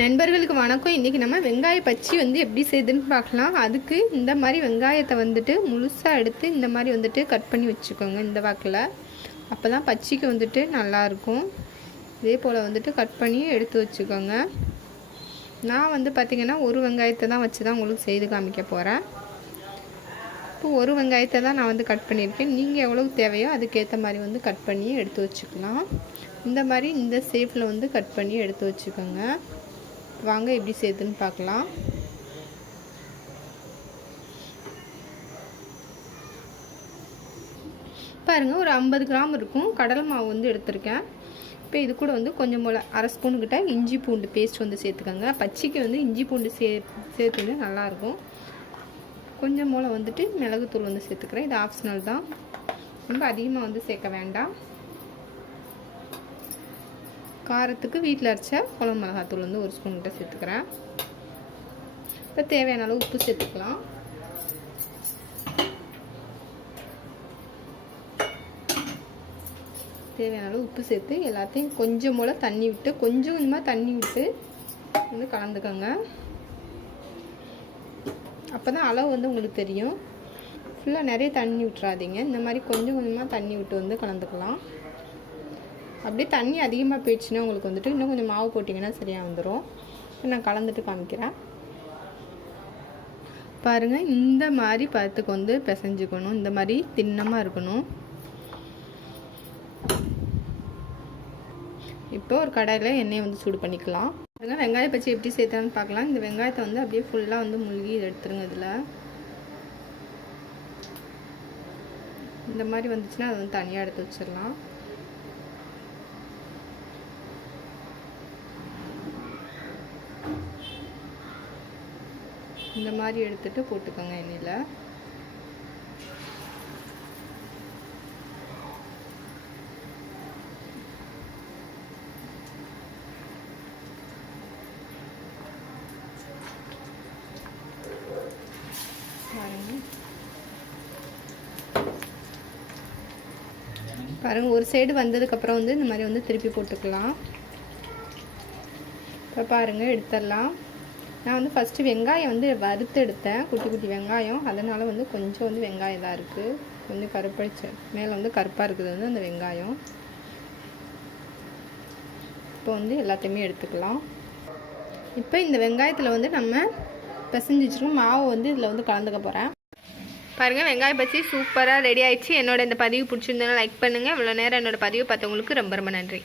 நண்பர்களுக்கு வணக்கம். இன்றைக்கி நம்ம வெங்காய பச்சி எப்படி செய்யுதுன்னு பார்க்கலாம். அதுக்கு இந்த மாதிரி வெங்காயத்தை முழுசாக எடுத்து இந்த மாதிரி கட் பண்ணி வச்சுக்கோங்க. இந்த வாக்கில் அப்போ தான் பச்சிக்கு நல்லாயிருக்கும். இதே போல் கட் பண்ணி எடுத்து வச்சுக்கோங்க. நான் பார்த்திங்கன்னா ஒரு வெங்காயத்தை தான் வச்சு தான் உங்களுக்கு செய்து காமிக்க போகிறேன். இப்போ ஒரு வெங்காயத்தை தான் நான் கட் பண்ணியிருக்கேன். நீங்கள் எவ்வளவு தேவையோ அதுக்கேற்ற மாதிரி கட் பண்ணி எடுத்து வச்சுக்கலாம். இந்த மாதிரி இந்த ஷேப்பில் கட் பண்ணி எடுத்து வச்சுக்கோங்க. வாங்க எப்படி செய்யுதுன்னு பார்க்கலாம். பாருங்கள், ஒரு 50 கிராம் இருக்கும் கடலை மாவு எடுத்திருக்கேன். இப்போ இது கூட கொஞ்சம் போல் அரை ஸ்பூன் கிட்ட இஞ்சி பூண்டு பேஸ்ட் சேர்த்துக்கோங்க. பச்சைக்கு இஞ்சி பூண்டு சேர்த்துன்னு நல்லாயிருக்கும். கொஞ்சம் போல் மிளகுத்தூள் சேர்த்துக்கிறேன். இது ஆப்ஷனல் தான், ரொம்ப அதிகமாக சேர்க்க வேண்டாம். காரத்துக்கு வீட்டில் அரைச்ச குழம்பு மிளகாத்தூள் ஒரு ஸ்பூன் கிட்ட சேர்த்துக்கிறேன். இப்போ தேவையான அளவு உப்பு சேர்த்துக்கலாம். தேவையான அளவு உப்பு சேர்த்து எல்லாத்தையும் கொஞ்சம் போல் தண்ணி விட்டு கொஞ்சமாக தண்ணி விட்டு கலந்துக்கோங்க. அப்போ தான் அளவு உங்களுக்கு தெரியும். ஃபுல்லாக நிறைய தண்ணி விட்டுறாதீங்க. இந்த மாதிரி கொஞ்சம் கொஞ்சமாக தண்ணி விட்டு கலந்துக்கலாம். அப்படியே தண்ணி அதிகமாக போயிடுச்சுன்னா உங்களுக்கு இன்னும் கொஞ்சம் மாவு போட்டிங்கன்னா சரியாக வந்துடும். நான் கலந்துட்டு காமிக்கிறேன். பாருங்கள், இந்த மாதிரி பதத்துக்கு பிசைஞ்சுக்கணும். இந்த மாதிரி திண்ணமாக இருக்கணும். இப்போ ஒரு கடாயில் எண்ணெயை சூடு பண்ணிக்கலாம். வெங்காய பச்சி எப்படி சேர்த்தான்னு பார்க்கலாம். இந்த வெங்காயத்தை அப்படியே ஃபுல்லாக மூழ்கி எடுத்துருங்க. இதில் இந்த மாதிரி வந்துச்சுன்னா அதை தனியாக எடுத்து வச்சிடலாம். இந்த மாதிரி எடுத்துட்டு போட்டுக்கோங்க எண்ணெயில். பாருங்க, ஒரு சைடு வந்ததுக்கப்புறம் இந்த மாதிரி திருப்பி போட்டுக்கலாம். இப்போ பாருங்கள், எடுத்துடலாம். நான் ஃபஸ்ட்டு வெங்காயம் வறுத்து எடுத்தேன், குட்டி குட்டி வெங்காயம். அதனால் கொஞ்சம் வெங்காயம் தான் இருக்குது. கொஞ்சம் கருப்படிச்சு மேலே கருப்பாக இருக்குது அந்த வெங்காயம். இப்போ எல்லாத்தையுமே எடுத்துக்கலாம். இப்போ இந்த வெங்காயத்தில் நம்ம பிசைஞ்சு வச்சுருக்கோம் மாவு இதில் கலந்துக்க போகிறேன். பாருங்கள், வெங்காய பச்சி சூப்பராக ரெடி ஆயிடுச்சு. என்னோட இந்த பதிவு பிடிச்சிருந்ததுன்னா லைக் பண்ணுங்கள். இவ்வளோ நேரம் என்னோடய பதிவு பார்த்தவங்களுக்கு ரொம்ப ரொம்ப நன்றி.